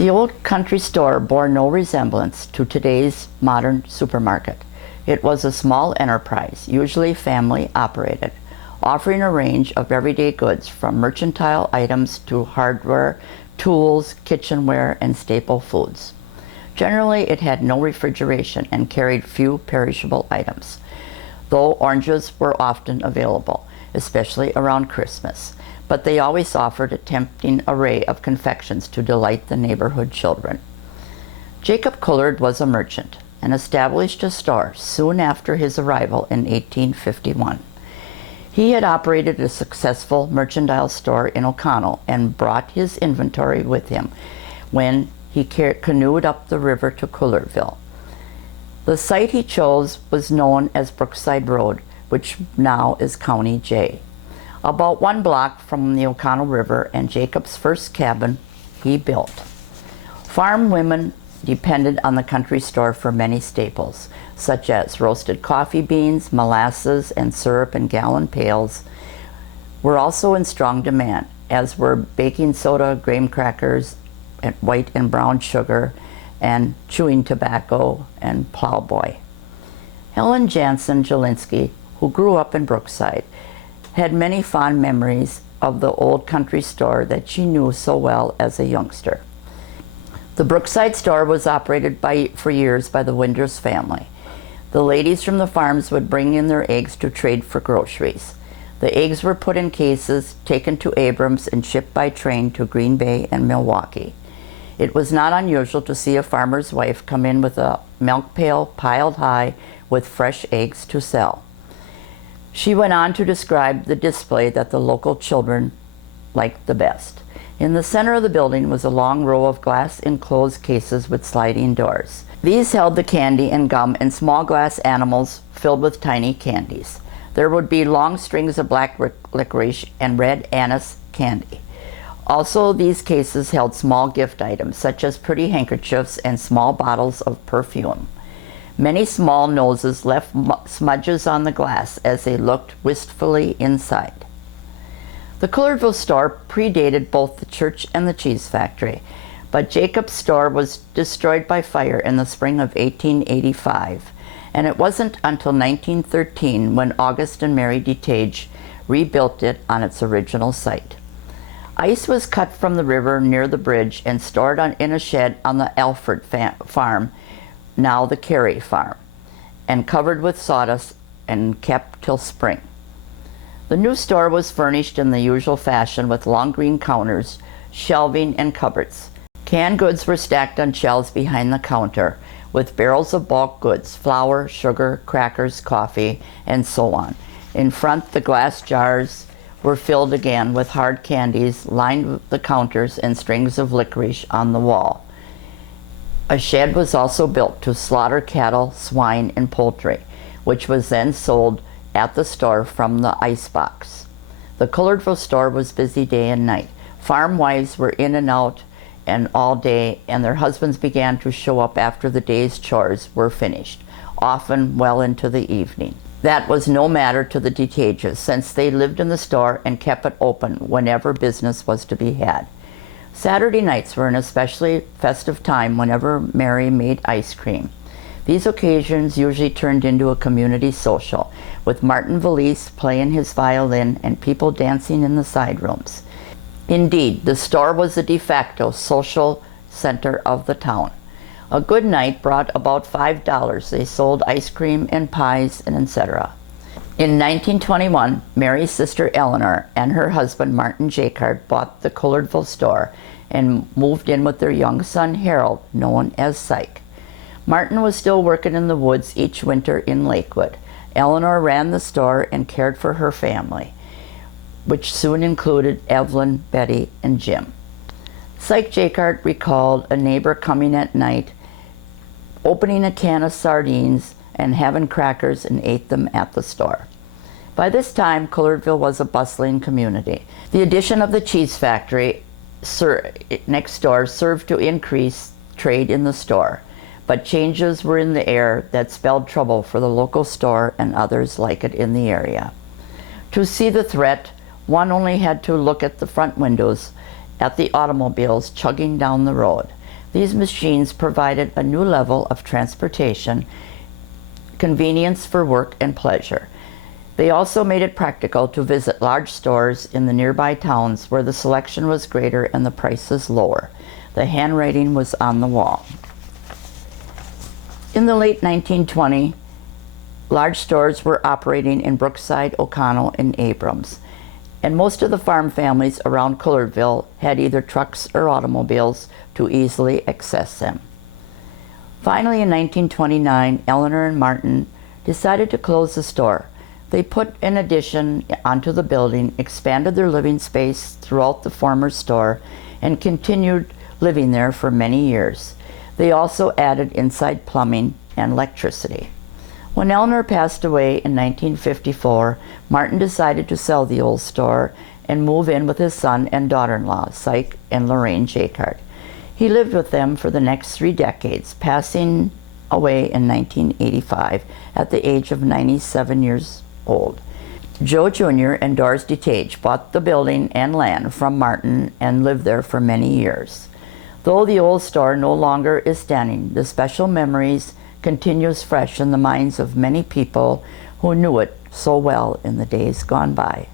The old country store bore no resemblance to today's modern supermarket. It was a small enterprise, usually family operated, offering a range of everyday goods from mercantile items to hardware, tools, kitchenware, and staple foods. Generally, it had no refrigeration and carried few perishable items, though oranges were often available, especially around Christmas. But they always offered a tempting array of confections to delight the neighborhood children. Jacob Couillard was a merchant and established a store soon after his arrival in 1851. He had operated a successful mercantile store in O'Connell and brought his inventory with him when he canoed up the river to Couillardville. The site he chose was known as Brookside Road, which now is County J. About 1 block from the O'Connell River and Jacob's first cabin he built. Farm women depended on the country store for many staples, such as roasted coffee beans, molasses, and syrup in gallon pails, were also in strong demand, as were baking soda, graham crackers, and white and brown sugar, and chewing tobacco, and plowboy. Helen Jansen Jelinski, who grew up in Brookside, had many fond memories of the old country store that she knew so well as a youngster. The Brookside store was operated for years by the Winders family. The ladies from the farms would bring in their eggs to trade for groceries. The eggs were put in cases, taken to Abrams, and shipped by train to Green Bay and Milwaukee. It was not unusual to see a farmer's wife come in with a milk pail piled high with fresh eggs to sell. She went on to describe the display that the local children liked the best. In the center of the building was a long row of glass enclosed cases with sliding doors. These held the candy and gum and small glass animals filled with tiny candies. There would be long strings of black licorice and red anise candy. Also, these cases held small gift items such as pretty handkerchiefs and small bottles of perfume. Many small noses left smudges on the glass as they looked wistfully inside. The Couillardville store predated both the church and the cheese factory, but Jacob's store was destroyed by fire in the spring of 1885, and it wasn't until 1913 when August and Mary DeTage rebuilt it on its original site. Ice was cut from the river near the bridge and stored in a shed on the Alford farm, now the Carey farm, and covered with sawdust and kept till spring. The new store was furnished in the usual fashion with long green counters, shelving, and cupboards. Canned goods were stacked on shelves behind the counter, with barrels of bulk goods, flour, sugar, crackers, coffee, and so on. In front, the glass jars were filled again with hard candies, lined the counters, and strings of licorice on the wall. A shed was also built to slaughter cattle, swine, and poultry, which was then sold at the store from the ice box. The Couillardville store was busy day and night. Farm wives were in and out and all day, and their husbands began to show up after the day's chores were finished, often well into the evening. That was no matter to the DeTages, since they lived in the store and kept it open whenever business was to be had. Saturday nights were an especially festive time whenever Mary made ice cream. These occasions usually turned into a community social, with Martin Valise playing his violin and people dancing in the side rooms. Indeed, the store was the de facto social center of the town. A good night brought about $5. They sold ice cream and pies and etc. In 1921, Mary's sister Eleanor and her husband Martin Jacob bought the Couillardville store and moved in with their young son Harold, known as Syke. Martin was still working in the woods each winter in Lakewood. Eleanor ran the store and cared for her family, which soon included Evelyn, Betty, and Jim. Syke Jacob recalled a neighbor coming at night, opening a can of sardines and having crackers, and ate them at the store. By this time, Couillardville was a bustling community. The addition of the cheese factory next door served to increase trade in the store, but changes were in the air that spelled trouble for the local store and others like it in the area. To see the threat, one only had to look at the front windows at the automobiles chugging down the road. These machines provided a new level of transportation, convenience for work and pleasure. They also made it practical to visit large stores in the nearby towns where the selection was greater and the prices lower. The handwriting was on the wall. In the late 1920s, large stores were operating in Brookside, O'Connell, and Abrams, and most of the farm families around Couillardville had either trucks or automobiles to easily access them. Finally, in 1929, Eleanor and Martin decided to close the store. They put an addition onto the building, expanded their living space throughout the former store, and continued living there for many years. They also added inside plumbing and electricity. When Eleanor passed away in 1954, Martin decided to sell the old store and move in with his son and daughter-in-law, Syke and Lorraine Jacob. He lived with them for the next 3 decades, passing away in 1985 at the age of 97 years old. Joe Jr. and Doris DeTage bought the building and land from Martin and lived there for many years. Though the old store no longer is standing, the special memories continues fresh in the minds of many people who knew it so well in the days gone by.